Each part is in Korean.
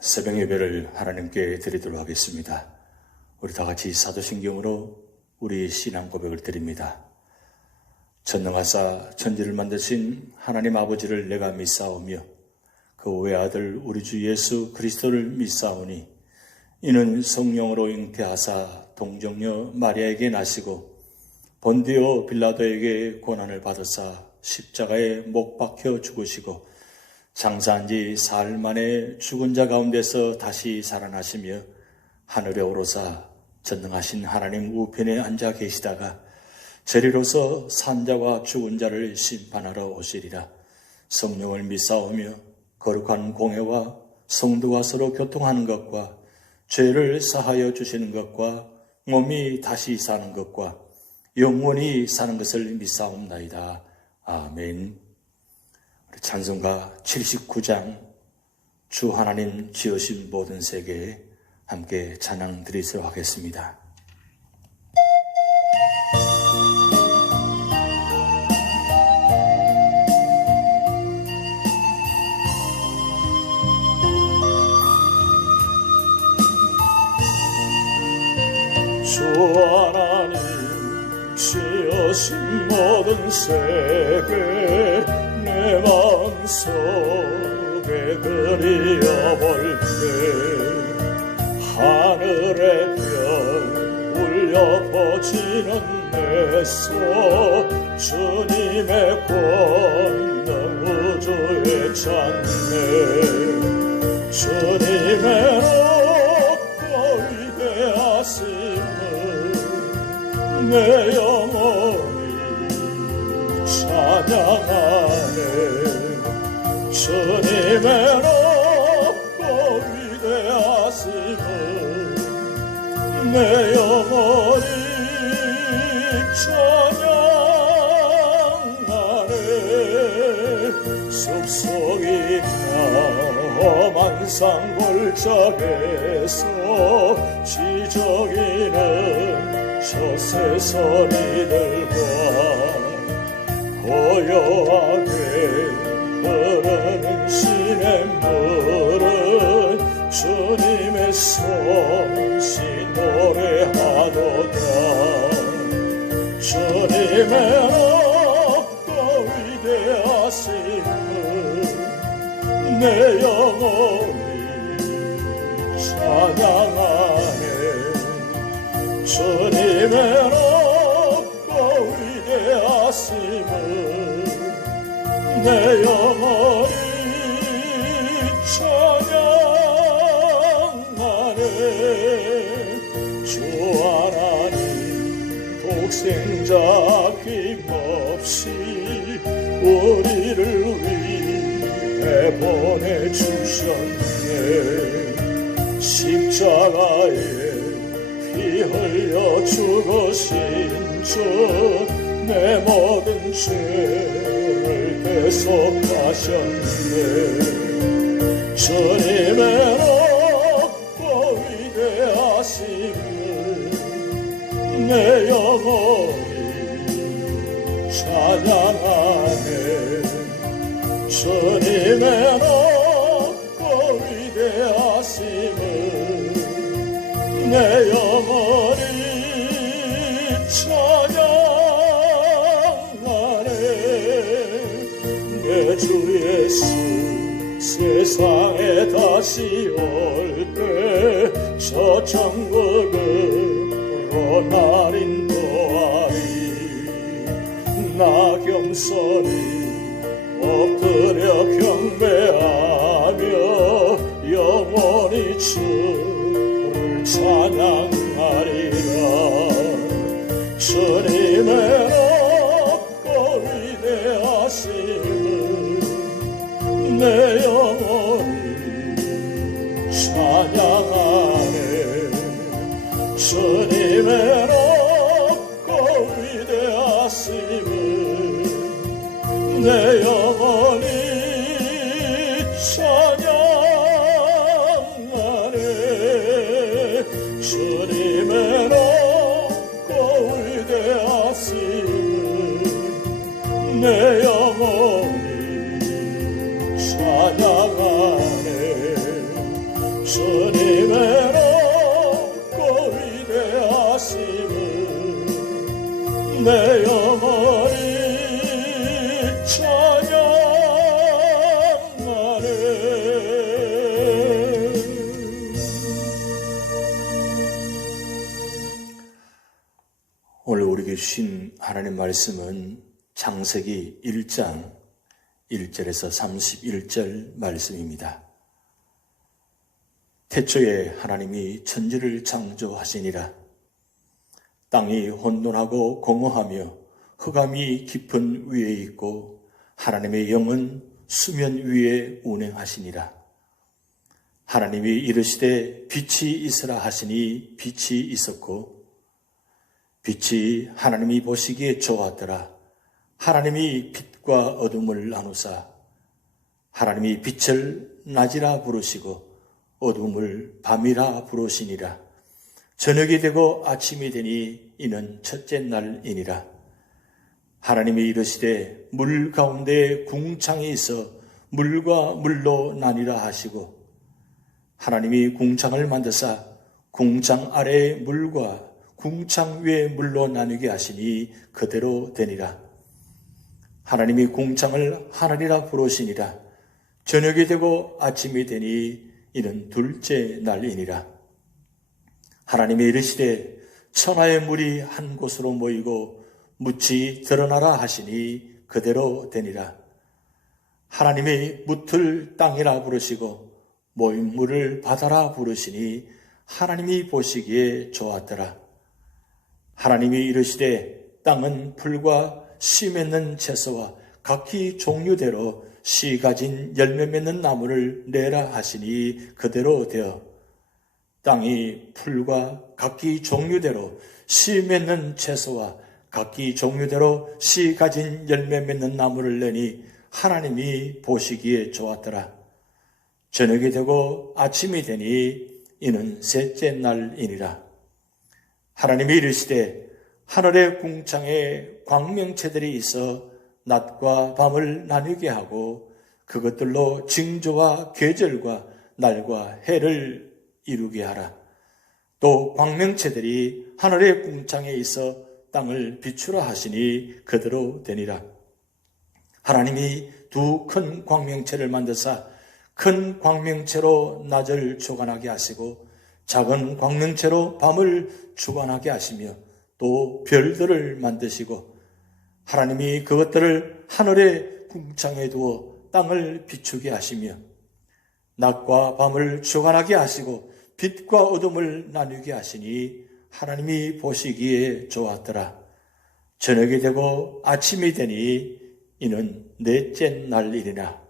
새벽 예배를 하나님께 드리도록 하겠습니다. 우리 다 같이 사도신경으로 우리 신앙 고백을 드립니다. 전능하사 천지를 만드신 하나님 아버지를 내가 믿사오며 그 외아들 우리 주 예수 그리스도를 믿사오니 이는 성령으로 잉태하사 동정녀 마리아에게 나시고 본디오 빌라도에게 고난을 받으사 십자가에 못 박혀 죽으시고 장사한 지 사흘 만에 죽은 자 가운데서 다시 살아나시며 하늘에 오르사 전능하신 하나님 우편에 앉아 계시다가 재리로서 산자와 죽은 자를 심판하러 오시리라. 성령을 믿사오며 거룩한 공회와 성도가 서로 교통하는 것과 죄를 사하여 주시는 것과 몸이 다시 사는 것과 영원히 사는 것을 믿사옵나이다. 아멘. 찬송가 79장 주 하나님 지으신 모든 세계에 함께 찬양 드리도록 하겠습니다. 주 하나님 지으신 모든 세계 내 마음속에 그리어볼 때 하늘의 별 울려 퍼지는 내 손 주님의 권능 우주의 찬美주님의 높고 위대하심을 내 영혼이 찬양하네 주님의 높고 위대하심을 내 영혼이 찬양하네 숲속이나 험한 산골짜기에서 지저귀는 저 새소리들과 고요하게 흐르는 시냇물은 주님의 솜씨 노래하도다 주님의 높고 위대하심을 내 영혼이 찬양하네 주님의 높고 위대하심을 내 영혼이 찬양하네 주 하나님 독생자 힘없이 우리를 위해 보내주셨네 십자가에 피 흘려 죽으신 주 내 모든 죄를 대속하셨네 주님의 높고 위대하심을 내 영혼이 찬양하네 주님의 높고 위대하심을 내 영혼이 찬양하네 내 주 예수 세상에 다시 올 때 저 천국으로 날 인도하리 나 겸손히 엎드려 경배하며 영원히 주를 찬양하리라 주님의 높고 위대하심을 내 영혼이 찬양하네 주님의 높고 위대하심을 내 영혼이 찬양하네 주님의 높고 위대하심을 내 영혼이 찬양하네 주님의 높고 위대하심을 내 영혼이 찬양하네. 오늘 우리에게 주신 하나님 말씀은 창세기 1장 1절에서 31절 말씀입니다. 태초에 하나님이 천지를 창조하시니라. 땅이 혼돈하고 공허하며 흑암이 깊은 위에 있고 하나님의 영은 수면 위에 운행하시니라. 하나님이 이르시되 빛이 있으라 하시니 빛이 있었고 빛이 하나님이 보시기에 좋았더라. 하나님이 빛과 어둠을 나누사 하나님이 빛을 낮이라 부르시고 어둠을 밤이라 부르시니라. 저녁이 되고 아침이 되니 이는 첫째 날이니라. 하나님이 이르시되 물 가운데 궁창이 있어 물과 물로 나뉘라 하시고 하나님이 궁창을 만드사 궁창 아래의 물과 궁창 위의 물로 나누게 하시니 그대로 되니라. 하나님이 궁창을 하늘이라 부르시니라. 저녁이 되고 아침이 되니 이는 둘째 날이니라. 하나님이 이르시되 천하의 물이 한 곳으로 모이고 묻이 드러나라 하시니 그대로 되니라. 하나님이 묻을 땅이라 부르시고 모인 물을 바다라 부르시니 하나님이 보시기에 좋았더라. 하나님이 이르시되 땅은 풀과 씨 맺는 채소와 각기 종류대로 씨 가진 열매 맺는 나무를 내라 하시니 그대로 되어 땅이 풀과 각기 종류대로 씨 맺는 채소와 각기 종류대로 씨 가진 열매 맺는 나무를 내니 하나님이 보시기에 좋았더라. 저녁이 되고 아침이 되니 이는 셋째 날이니라. 하나님이 이르시되 하늘의 궁창에 광명체들이 있어 낮과 밤을 나누게 하고 그것들로 징조와 계절과 날과 해를 이루게 하라. 또 광명체들이 하늘의 궁창에 있어 땅을 비추라 하시니 그대로 되니라. 하나님이 두 큰 광명체를 만드사 큰 광명체로 낮을 주관하게 하시고 작은 광명체로 밤을 주관하게 하시며 또 별들을 만드시고 하나님이 그것들을 하늘의 궁창에 두어 땅을 비추게 하시며 낮과 밤을 주관하게 하시고 빛과 어둠을 나누게 하시니 하나님이 보시기에 좋았더라. 저녁이 되고 아침이 되니 이는 넷째 날이니라.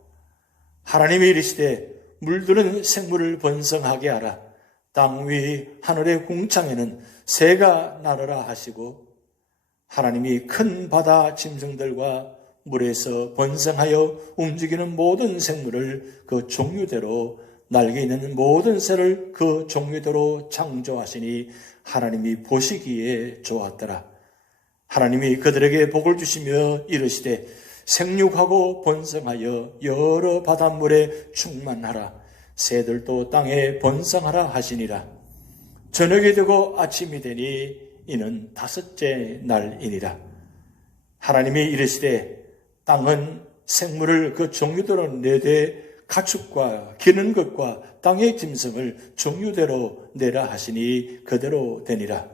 하나님이 이르시되 물들은 생물을 번성하게 하라. 땅 위 하늘의 궁창에는 새가 나르라 하시고 하나님이 큰 바다 짐승들과 물에서 번성하여 움직이는 모든 생물을 그 종류대로 날개 있는 모든 새를 그 종류대로 창조하시니 하나님이 보시기에 좋았더라. 하나님이 그들에게 복을 주시며 이르시되 생육하고 번성하여 여러 바닷물에 충만하라. 새들도 땅에 번성하라 하시니라. 저녁이 되고 아침이 되니 이는 다섯째 날이니라. 하나님이 이르시되 땅은 생물을 그 종류대로 내되 가축과 기는 것과 땅의 짐승을 종류대로 내라 하시니 그대로 되니라.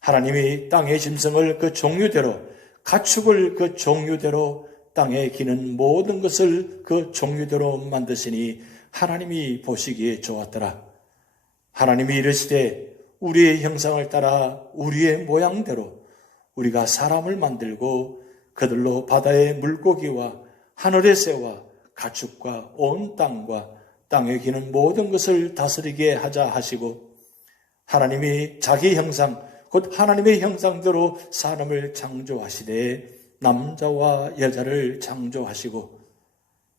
하나님이 땅의 짐승을 그 종류대로 가축을 그 종류대로 땅에 기는 모든 것을 그 종류대로 만드시니 하나님이 보시기에 좋았더라. 하나님이 이르시되 우리의 형상을 따라 우리의 모양대로 우리가 사람을 만들고 그들로 바다의 물고기와 하늘의 새와 가축과 온 땅과 땅에 기는 모든 것을 다스리게 하자 하시고 하나님이 자기 형상 곧 하나님의 형상대로 사람을 창조하시되 남자와 여자를 창조하시고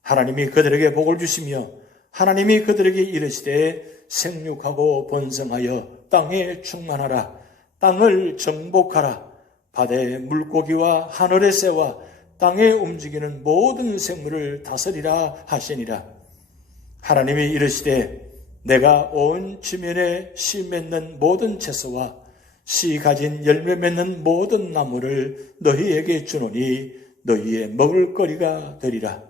하나님이 그들에게 복을 주시며 하나님이 그들에게 이르시되 생육하고 번성하여 땅에 충만하라. 땅을 정복하라. 바다의 물고기와 하늘의 새와 땅에 움직이는 모든 생물을 다스리라 하시니라. 하나님이 이르시되 내가 온 지면에 씨 맺는 모든 채소와 씨 가진 열매 맺는 모든 나무를 너희에게 주노니 너희의 먹을 거리가 되리라.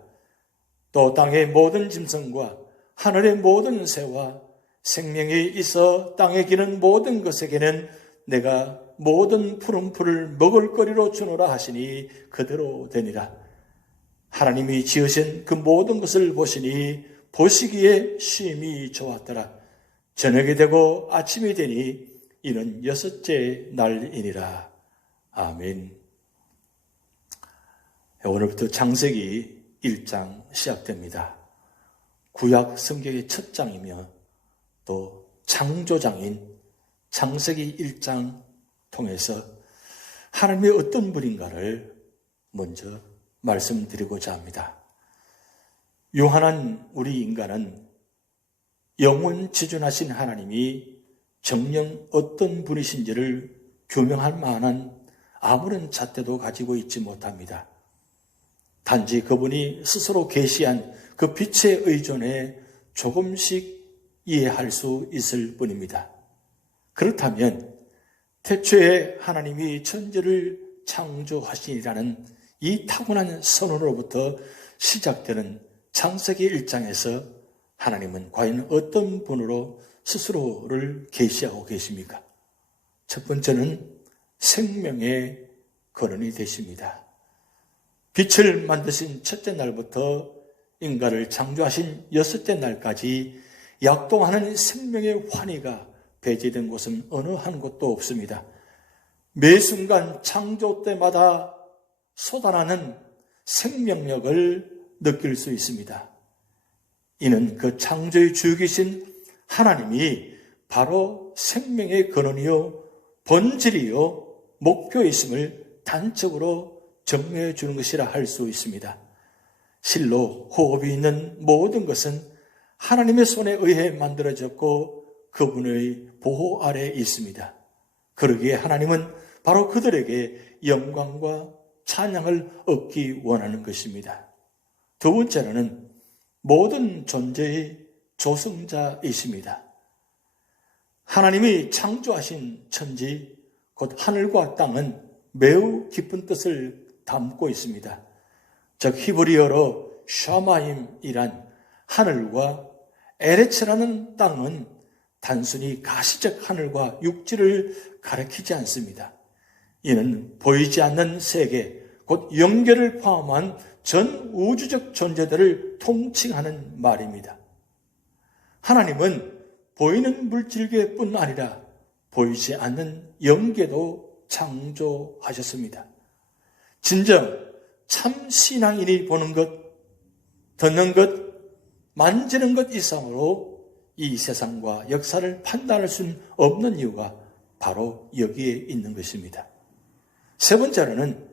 또 땅의 모든 짐승과 하늘의 모든 새와 생명이 있어 땅에 기는 모든 것에게는 내가 모든 푸른 풀을 먹을 거리로 주노라 하시니 그대로 되니라. 하나님이 지으신 그 모든 것을 보시니 보시기에 심히 좋았더라. 저녁이 되고 아침이 되니 이는 6째 날이니라. 아멘. 오늘부터 창세기 1장 시작됩니다. 구약 성경의 첫 장이며 또 창조장인 창세기 1장 통해서 하나님이 어떤 분인가를 먼저 말씀드리고자 합니다. 유한한 우리 인간은 영원지존하신 하나님이 정녕 어떤 분이신지를 규명할 만한 아무런 잣대도 가지고 있지 못합니다. 단지 그분이 스스로 계시한 그 빛에 의존해 조금씩 이해할 수 있을 뿐입니다. 그렇다면 태초에 하나님이 천지를 창조하시니라는 이 타고난 선언으로부터 시작되는 창세기 1장에서 하나님은 과연 어떤 분으로 스스로를 계시하고 계십니까? 첫 번째는 생명의 근원이 되십니다. 빛을 만드신 첫째 날부터 인간을 창조하신 6째 날까지 약동하는 생명의 환희가 배제된 곳은 어느 한 곳도 없습니다. 매 순간 창조 때마다 쏟아나는 생명력을 느낄 수 있습니다. 이는 그 창조의 주이신 하나님이 바로 생명의 근원이요 본질이요 목표이심을 단적으로 증명해 주는 것이라 할 수 있습니다. 실로 호흡이 있는 모든 것은 하나님의 손에 의해 만들어졌고 그분의 보호 아래에 있습니다. 그러기에 하나님은 바로 그들에게 영광과 찬양을 얻기 원하는 것입니다. 두 번째로는 모든 존재의 조성자이십니다. 하나님이 창조하신 천지, 곧 하늘과 땅은 매우 깊은 뜻을 담고 있습니다. 즉 히브리어로 샤마임이란 하늘과 에레츠라는 땅은 단순히 가시적 하늘과 육지를 가리키지 않습니다. 이는 보이지 않는 세계, 곧 영계를 포함한 전 우주적 존재들을 통칭하는 말입니다. 하나님은 보이는 물질계뿐 아니라 보이지 않는 영계도 창조하셨습니다. 진정 참 신앙인이 보는 것, 듣는 것, 만지는 것 이상으로 이 세상과 역사를 판단할 수는 없는 이유가 바로 여기에 있는 것입니다. 세 번째로는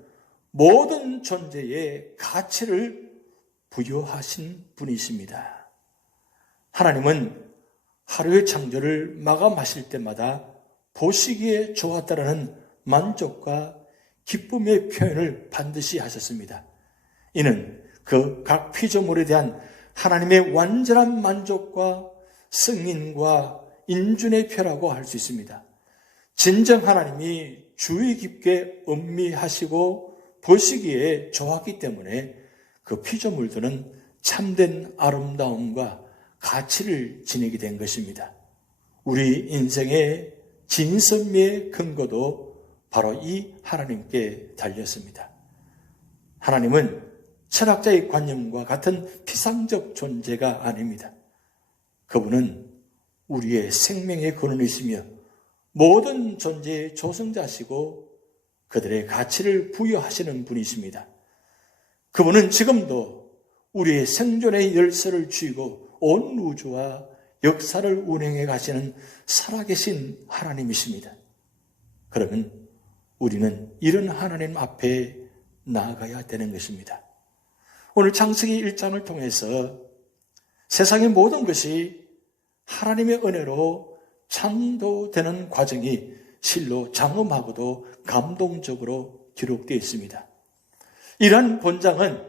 모든 존재에 가치를 부여하신 분이십니다. 하나님은 하루의 창조를 마감하실 때마다 보시기에 좋았다라는 만족과 기쁨의 표현을 반드시 하셨습니다. 이는 그 각 피조물에 대한 하나님의 완전한 만족과 승인과 인준의 표라고 할 수 있습니다. 진정 하나님이 주의 깊게 음미하시고 보시기에 좋았기 때문에 그 피조물들은 참된 아름다움과 가치를 지니게 된 것입니다. 우리 인생의 진선미의 근거도 바로 이 하나님께 달렸습니다. 하나님은 철학자의 관념과 같은 피상적 존재가 아닙니다. 그분은 우리의 생명의 근원이시며 모든 존재의 조성자시고 그들의 가치를 부여하시는 분이십니다. 그분은 지금도 우리의 생존의 열쇠를 쥐고 온 우주와 역사를 운행해 가시는 살아계신 하나님이십니다. 그러면 우리는 이런 하나님 앞에 나아가야 되는 것입니다. 오늘 창세기 1장을 통해서 세상의 모든 것이 하나님의 은혜로 창조되는 과정이 실로 장엄하고도 감동적으로 기록되어 있습니다. 이러한 본장은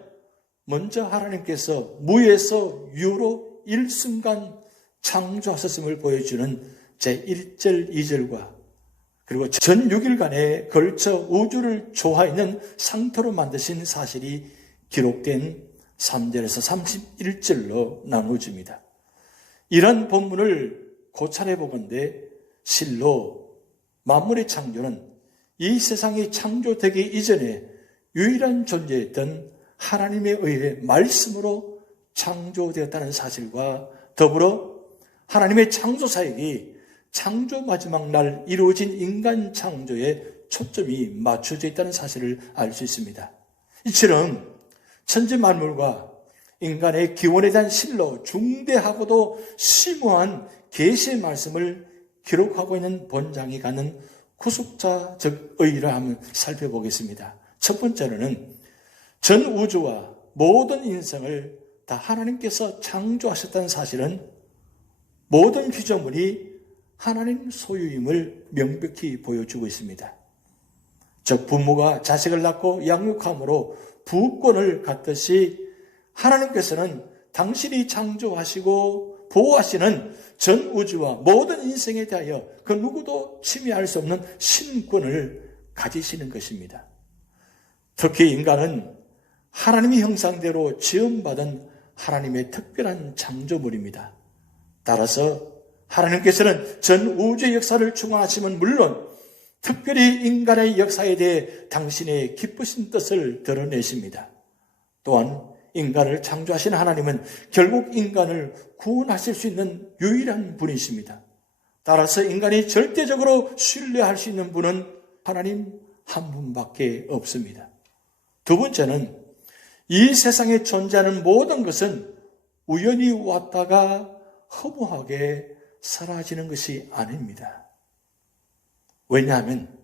먼저 하나님께서 무에서 유로 일순간 창조하셨음을 보여주는 제1절, 2절과 그리고 전 6일간에 걸쳐 우주를 조화있는 상토로 만드신 사실이 기록된 3절에서 31절로 나누어집니다. 이런 본문을 고찰해 보건대 실로 만물의 창조는 이 세상이 창조되기 이전에 유일한 존재였던 하나님에 의해 말씀으로 창조되었다는 사실과 더불어 하나님의 창조 사역이 창조 마지막 날 이루어진 인간 창조에 초점이 맞춰져 있다는 사실을 알 수 있습니다. 이처럼 천지 만물과 인간의 기원에 대한 실로 중대하고도 심오한 계시의 말씀을 기록하고 있는 본장이 갖는 구속자적 의의를 한번 살펴보겠습니다. 첫 번째로는 전 우주와 모든 인생을 다 하나님께서 창조하셨다는 사실은 모든 피조물이 하나님 소유임을 명백히 보여주고 있습니다. 즉 부모가 자식을 낳고 양육함으로 부권을 갖듯이 하나님께서는 당신이 창조하시고 보호하시는 전 우주와 모든 인생에 대하여 그 누구도 침해할 수 없는 신권을 가지시는 것입니다. 특히 인간은 하나님의 형상대로 지음받은 하나님의 특별한 창조물입니다. 따라서 하나님께서는 전 우주의 역사를 충만하시면 물론 특별히 인간의 역사에 대해 당신의 기쁘신 뜻을 드러내십니다. 또한 인간을 창조하신 하나님은 결국 인간을 구원하실 수 있는 유일한 분이십니다. 따라서 인간이 절대적으로 신뢰할 수 있는 분은 하나님 한 분밖에 없습니다. 두 번째는 이 세상에 존재하는 모든 것은 우연히 왔다가 허무하게 사라지는 것이 아닙니다. 왜냐하면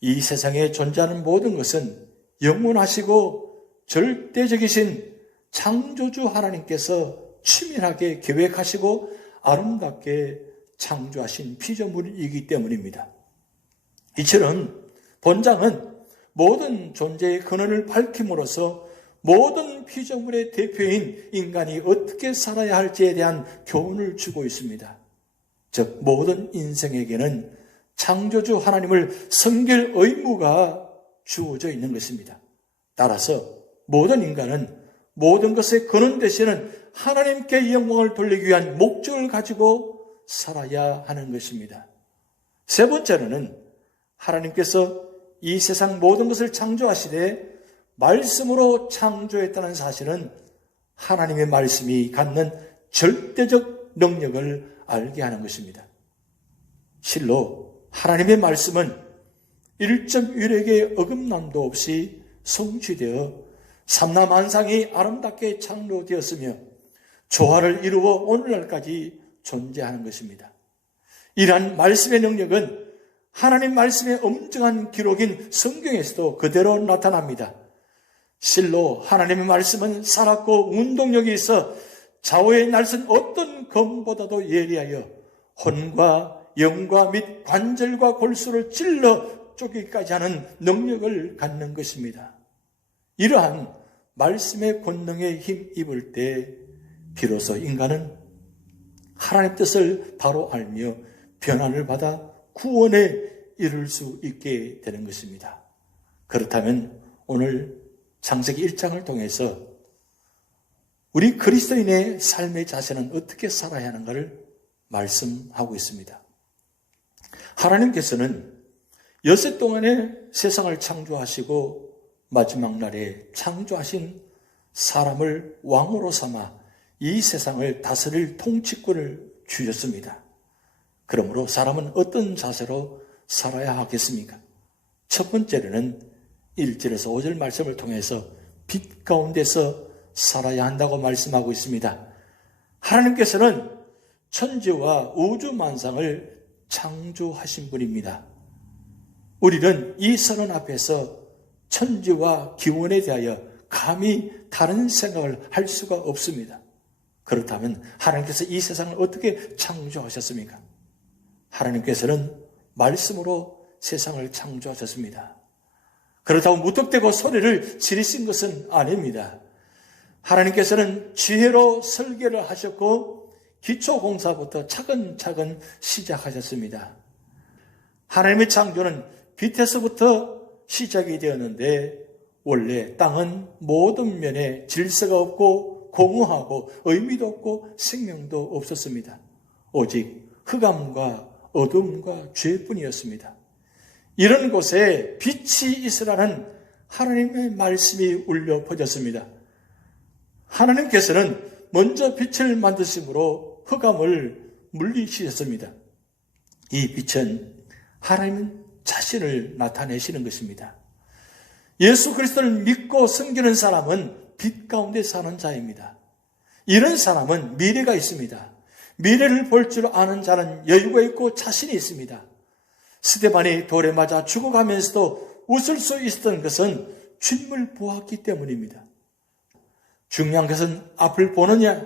이 세상에 존재하는 모든 것은 영원하시고 절대적이신 창조주 하나님께서 치밀하게 계획하시고 아름답게 창조하신 피조물이기 때문입니다. 이처럼 본장은 모든 존재의 근원을 밝힘으로써 모든 피조물의 대표인 인간이 어떻게 살아야 할지에 대한 교훈을 주고 있습니다. 즉 모든 인생에게는 창조주 하나님을 섬길 의무가 주어져 있는 것입니다. 따라서 모든 인간은 모든 것의 근원 되시는 하나님께 영광을 돌리기 위한 목적을 가지고 살아야 하는 것입니다. 세 번째로는 하나님께서 이 세상 모든 것을 창조하시되 말씀으로 창조했다는 사실은 하나님의 말씀이 갖는 절대적 능력을 알게 하는 것입니다. 실로 하나님의 말씀은 1.1획의 어긋남도 없이 성취되어 삼라만상이 아름답게 창조되었으며 조화를 이루어 오늘날까지 존재하는 것입니다. 이러한 말씀의 능력은 하나님 말씀의 엄정한 기록인 성경에서도 그대로 나타납니다. 실로 하나님의 말씀은 살았고 운동력이 있어 좌우의 날선 어떤 검보다도 예리하여 혼과 영과 및 관절과 골수를 찔러 쪼개기까지 하는 능력을 갖는 것입니다. 이러한 말씀의 권능에 힘입을 때 비로소 인간은 하나님의 뜻을 바로 알며 변화를 받아 구원에 이를 수 있게 되는 것입니다. 그렇다면 오늘 창세기 1장을 통해서 우리 그리스도인의 삶의 자세는 어떻게 살아야 하는가를 말씀하고 있습니다. 하나님께서는 여섯 동안에 세상을 창조하시고 마지막 날에 창조하신 사람을 왕으로 삼아 이 세상을 다스릴 통치권을 주셨습니다. 그러므로 사람은 어떤 자세로 살아야 하겠습니까? 첫 번째로는 1절에서 5절 말씀을 통해서 빛 가운데서 살아야 한다고 말씀하고 있습니다. 하나님께서는 천지와 우주 만상을 창조하신 분입니다. 우리는 이 선언 앞에서 천지와 기원에 대하여 감히 다른 생각을 할 수가 없습니다. 그렇다면 하나님께서 이 세상을 어떻게 창조하셨습니까? 하나님께서는 말씀으로 세상을 창조하셨습니다. 그렇다고 무턱대고 소리를 지르신 것은 아닙니다. 하나님께서는 지혜로 설계를 하셨고 기초공사부터 차근차근 시작하셨습니다. 하나님의 창조는 빛에서부터 시작이 되었는데 원래 땅은 모든 면에 질서가 없고 공허하고 의미도 없고 생명도 없었습니다. 오직 흑암과 어둠과 죄뿐이었습니다. 이런 곳에 빛이 있으라는 하나님의 말씀이 울려 퍼졌습니다. 하나님께서는 먼저 빛을 만드심으로 흑암을 물리치셨습니다. 이 빛은 하나님 자신을 나타내시는 것입니다. 예수 그리스도를 믿고 섬기는 사람은 빛 가운데 사는 자입니다. 이런 사람은 미래가 있습니다. 미래를 볼 줄 아는 자는 여유가 있고 자신이 있습니다. 스데반이 돌에 맞아 죽어가면서도 웃을 수 있었던 것은 주님을 보았기 때문입니다. 중요한 것은 앞을 보느냐,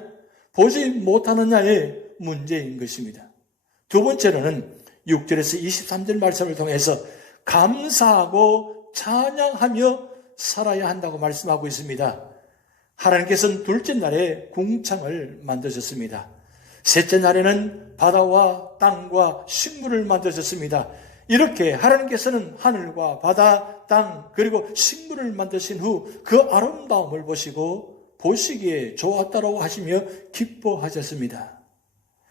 보지 못하느냐의 문제인 것입니다. 두 번째로는 6절에서 23절 말씀을 통해서 감사하고 찬양하며 살아야 한다고 말씀하고 있습니다. 하나님께서는 둘째 날에 궁창을 만드셨습니다. 셋째 날에는 바다와 땅과 식물을 만드셨습니다. 이렇게 하나님께서는 하늘과 바다, 땅 그리고 식물을 만드신 후 그 아름다움을 보시기에 좋았다라고 하시며 기뻐하셨습니다.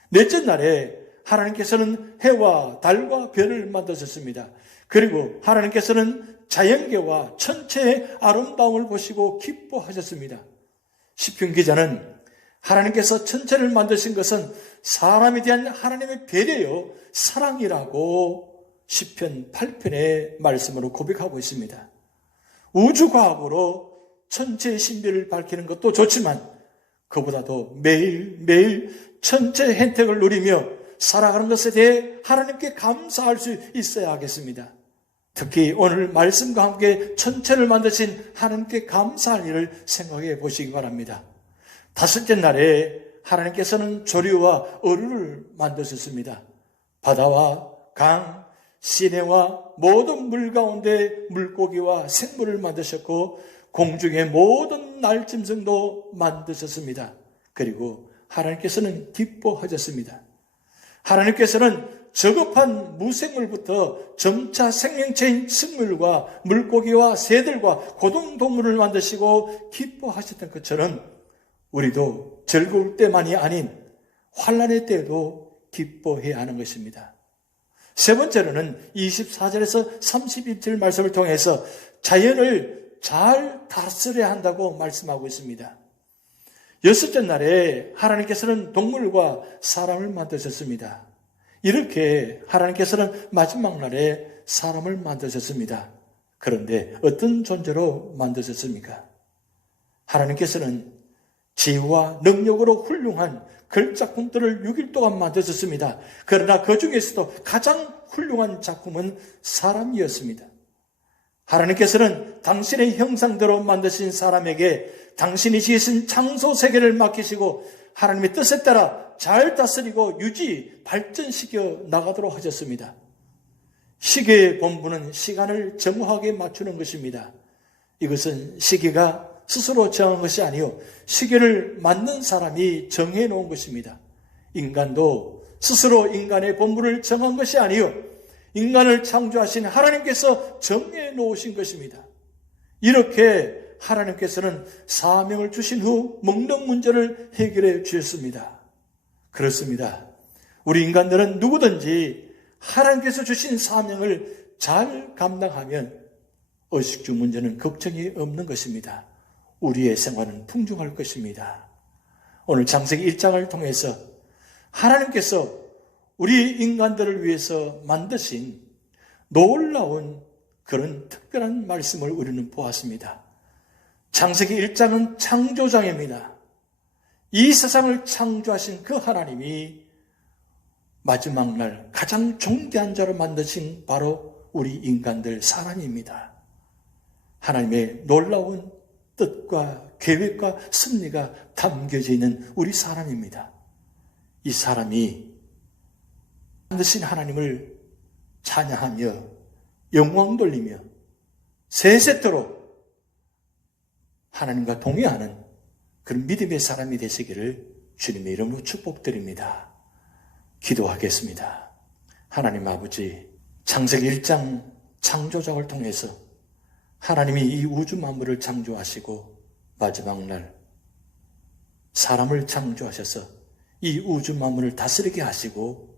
넷째 날에 하나님께서는 해와 달과 별을 만드셨습니다. 그리고 하나님께서는 자연계와 천체의 아름다움을 보시고 기뻐하셨습니다. 시편 기자는 하나님께서 천체를 만드신 것은 사람에 대한 하나님의 배려요 사랑이라고 시편 8편의 말씀으로 고백하고 있습니다. 우주과학으로 천체의 신비를 밝히는 것도 좋지만 그보다도 매일매일 천체의 혜택을 누리며 살아가는 것에 대해 하나님께 감사할 수 있어야 하겠습니다. 특히 오늘 말씀과 함께 천체를 만드신 하나님께 감사할 일을 생각해 보시기 바랍니다. 다섯째 날에 하나님께서는 조류와 어류를 만드셨습니다. 바다와 강, 시내와 모든 물 가운데 물고기와 생물을 만드셨고 공중의 모든 날짐승도 만드셨습니다. 그리고 하나님께서는 기뻐하셨습니다. 하나님께서는 저급한 무생물부터 점차 생명체인 식물과 물고기와 새들과 고등동물을 만드시고 기뻐하셨던 것처럼 우리도 즐거울 때만이 아닌 환난의 때에도 기뻐해야 하는 것입니다. 세 번째로는 24절에서 31절 말씀을 통해서 자연을 잘 다스려야 한다고 말씀하고 있습니다. 여섯째 날에 하나님께서는 동물과 사람을 만드셨습니다. 이렇게 하나님께서는 마지막 날에 사람을 만드셨습니다. 그런데 어떤 존재로 만드셨습니까? 하나님께서는 지혜와 능력으로 훌륭한 글작품들을 6일 동안 만드셨습니다. 그러나 그 중에서도 가장 훌륭한 작품은 사람이었습니다. 하나님께서는 당신의 형상대로 만드신 사람에게 당신이 지으신 창조 세계를 맡기시고 하나님의 뜻에 따라 잘 다스리고 발전시켜 나가도록 하셨습니다. 시계의 본분은 시간을 정확하게 맞추는 것입니다. 이것은 시계가 스스로 정한 것이 아니요 시계를 만든 사람이 정해놓은 것입니다. 인간도 스스로 인간의 본분을 정한 것이 아니요 인간을 창조하신 하나님께서 정해놓으신 것입니다. 이렇게 하나님께서는 사명을 주신 후 먹는 문제를 해결해 주셨습니다. 그렇습니다. 우리 인간들은 누구든지 하나님께서 주신 사명을 잘 감당하면 의식주 문제는 걱정이 없는 것입니다. 우리의 생활은 풍족할 것입니다. 오늘 창세기 1장을 통해서 하나님께서 우리 인간들을 위해서 만드신 놀라운 그런 특별한 말씀을 우리는 보았습니다. 창세기 1장은 창조장입니다. 이 세상을 창조하신 그 하나님이 마지막 날 가장 존귀한 자로 만드신 바로 우리 인간들 사람입니다. 하나님의 놀라운 뜻과 계획과 섭리가 담겨져 있는 우리 사람입니다. 이 사람이 만드신 하나님을 찬양하며 영광 돌리며 세세토록 하나님과 동의하는 그런 믿음의 사람이 되시기를 주님의 이름으로 축복드립니다. 기도하겠습니다. 하나님 아버지, 창세기 1장 창조작을 통해서 하나님이 이 우주 만물을 창조하시고 마지막 날 사람을 창조하셔서 이 우주 만물을 다스리게 하시고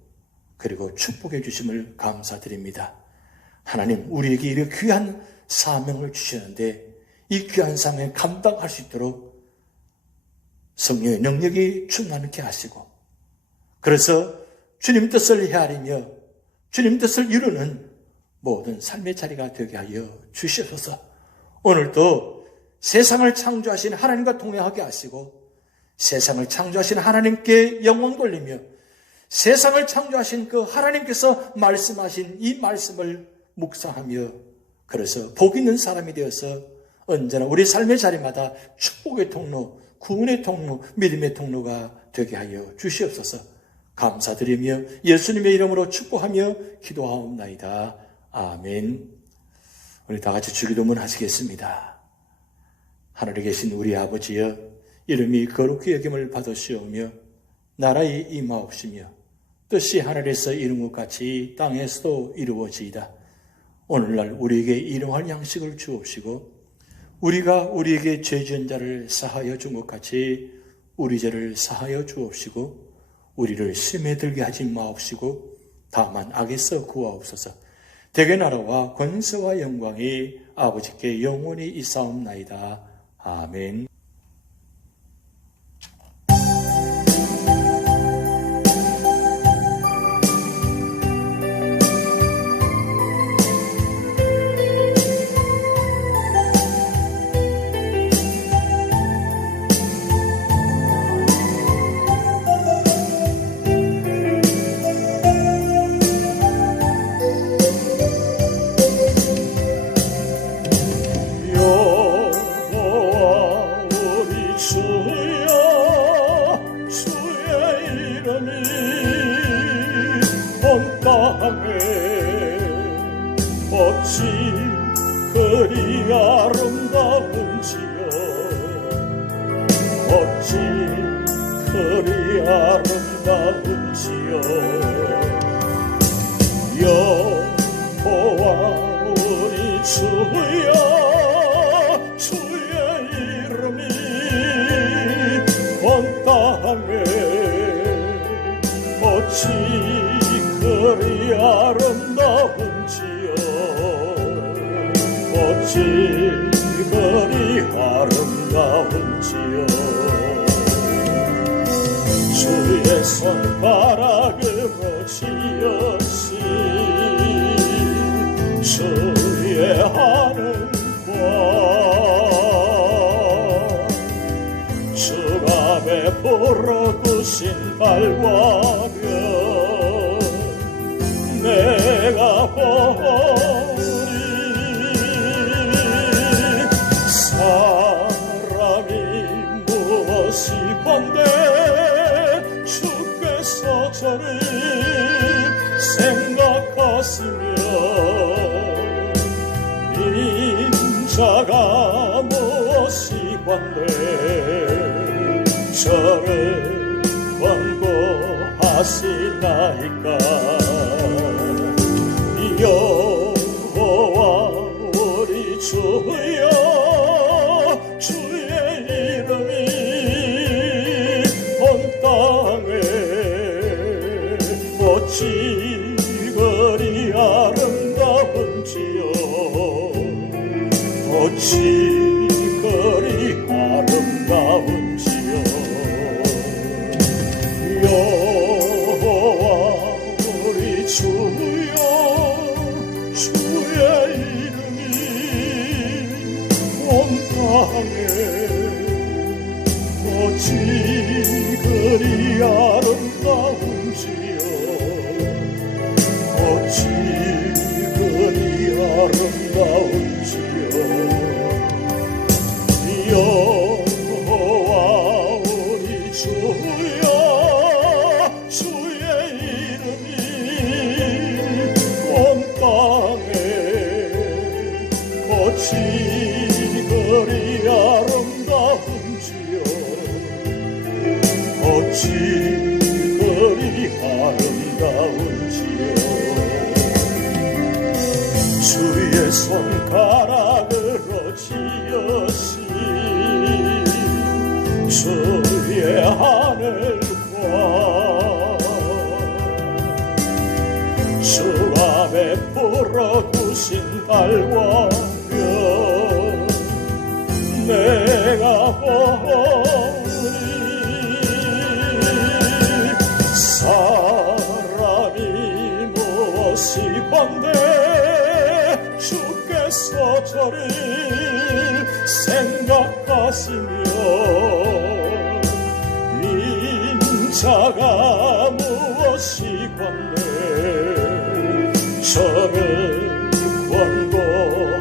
그리고 축복해 주심을 감사드립니다. 하나님, 우리에게 이렇게 귀한 사명을 주셨는데 이 귀한 사명을 감당할 수 있도록 성령의 능력이 충만케 하시고, 그래서 주님 뜻을 헤아리며 주님 뜻을 이루는 모든 삶의 자리가 되게 하여 주시옵소서. 오늘도 세상을 창조하신 하나님과 동행하게 하시고 세상을 창조하신 하나님께 영광 돌리며 세상을 창조하신 그 하나님께서 말씀하신 이 말씀을 묵상하며 그래서 복 있는 사람이 되어서 언제나 우리 삶의 자리마다 축복의 통로, 구원의 통로, 믿음의 통로가 되게 하여 주시옵소서. 감사드리며 예수님의 이름으로 축복하며 기도하옵나이다. 아멘. 우리 다 같이 주기도문 하시겠습니다. 하늘에 계신 우리 아버지여, 이름이 거룩히 여김을 받으시오며 나라의 임하옵시며 뜻이 하늘에서 이룬 것 같이 땅에서도 이루어지이다. 오늘날 우리에게 일용할 양식을 주옵시고 우리가 우리에게 죄 지은 자를 사하여 준 것 같이 우리 죄를 사하여 주옵시고 우리를 시험에 들게 하지 마옵시고 다만 악에서 구하옵소서. 대개 나라와 권세와 영광이 아버지께 영원히 있사옵나이다. 아멘. 어찌 그리 아름다운지요 어찌 그리 아름다운지요 여호와 우리 주여 주의 이름이 온 땅에 어찌 그리 아름다운지요 어찌 그리 아름다운지요 주의 손가락으로 지으신 주의 하늘과 주가 베풀어 두신 발과 별 내가 보리 사람이 무엇이 건데 주께서 저를 생각하시며 인자가 무엇이 건데 저를 권고하시나이까 여호와 우리 주여 주의 이름이 온 땅에 어찌 그리 아름다운지요 어찌 그리 아름다운지요 여호와 우리 주여 주의 이름이 온 땅에 어찌 그리 아름다운지요 어찌 그리 아름다운지요 어찌 그리 아름다운지요. 주의 손가락으로 지으신 주의 하늘과 주 앞에 불어구신 달과 별 내가 보니 사람이 무엇이 번데 주께서 저를 생각하시며 인자가 무엇이 번데 저를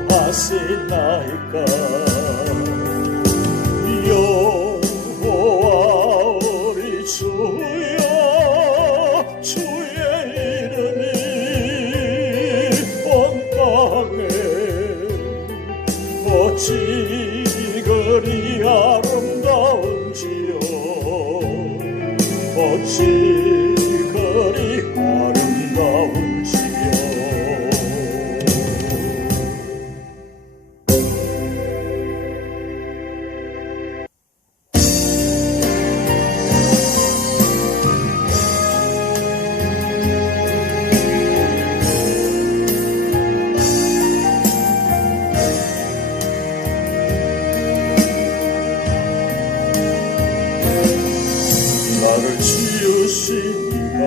권고하시나이까. 여호와 우리 주여 주의 이름이 온 땅에 어찌 그리 아름다운지요. 어찌 그리 아름다운지요. 나를 지으신 이가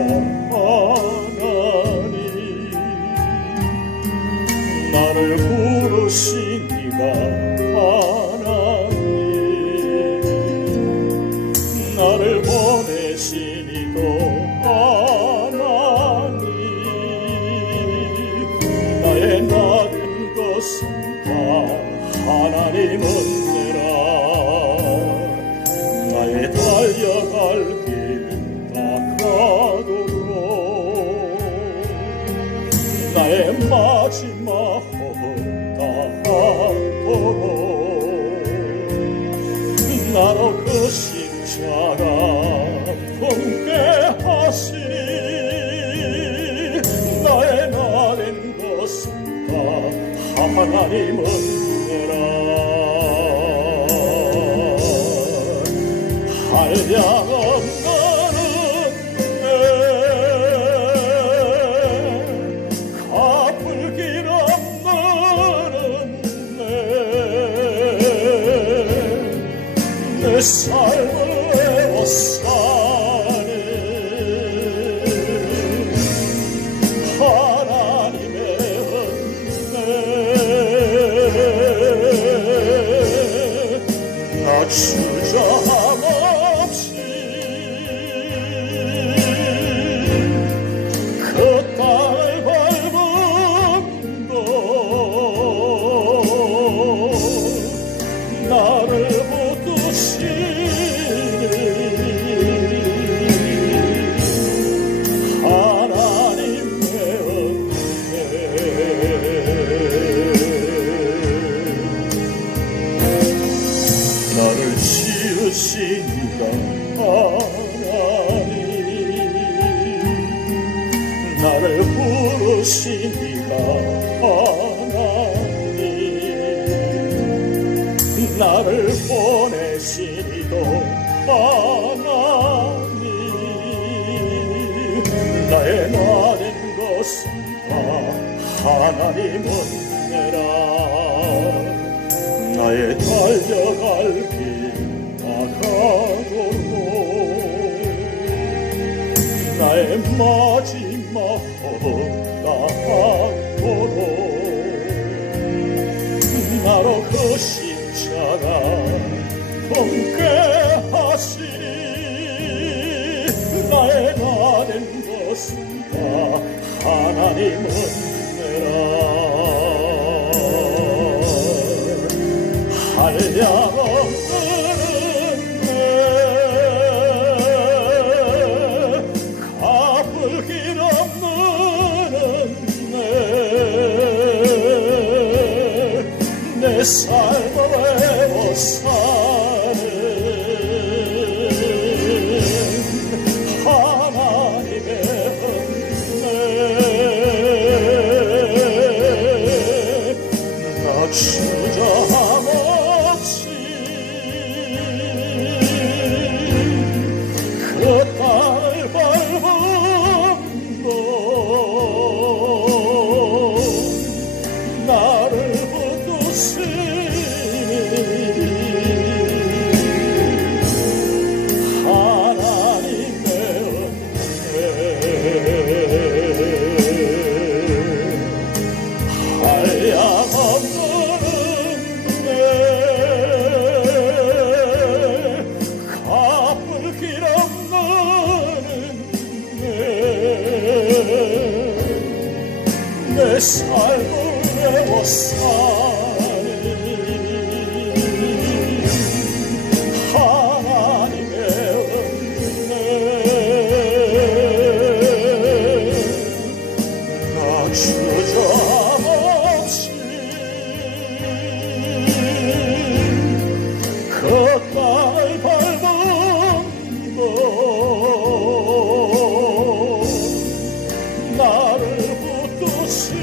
하나님, 나를 부르신 이가 하나님, 나를 보내신 이도 하나님. 나의 나된 것은 다 하나님은 내라. 나의 달려갈 길 다 가도록 나의 마지막 호흡 다 하도록 나로 그 십자가 품게 하시니 나의 나된 것은 다 하나님은 내라. 한량없는 은혜 갚을 길 없는 은혜 내 삶을 애워싸네. 하나님의 은혜 나 주저함 없이 그 땅을 밟음도 나를 붙드시니 하나님의 은혜. 나를 지으신 이가 하나님, 나를 부르신 이가 하나님, 나를 보내신 이도 하나님. 나의 나된 것은 다 하나님은 내라. 나의 달려갈 길 다 가도록 나의 마지막 호흡 다 하도록 나로 그 십자가 품게 하시니 나의 나된 것은 다 하나님은 내라. 한량없는 은혜 갚을 길 없는 은혜 내 삶을 애워싸네. 내 삶을 내어 사니 하나님의 은혜 나 주저없이 그 땅을 밟음도 나를 붙드시